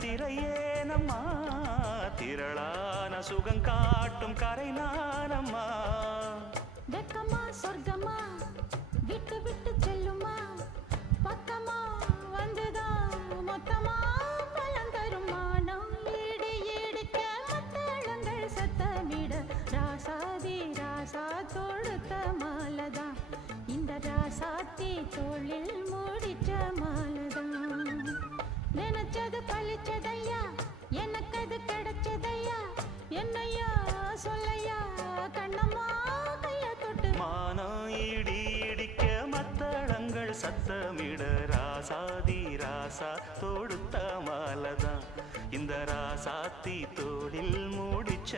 திரையே நம்மா திரளான சுகம் காட்டும் கரை நானம்மா வெக்கமா சொர்க்கமா விட்டு விட்டு செல்லுமா பக்கமா வந்துதான் மொத்தமா பலம் தருமா நாம் ஈடு ஈடுக்க மத்தளங்கள் சத்தமிட ராசாதி ராசா தொடுத்த மாலதான் இந்த ராசாத்தி தோளில் மூடிச்ச மாலதான் நினைச்சது பழிச்சதையா எனக்கு அது கிடைச்சதையா என்னையா சொல்லையா கண்ணம்மா கைய தொட்டு மானம் இடி இடிக்க மத்தளங்கள் சத்தமிட ராசாதி ராசா தொடுத்த மாலதான் இந்த ராசாத்தி தோளில் மூடிச்ச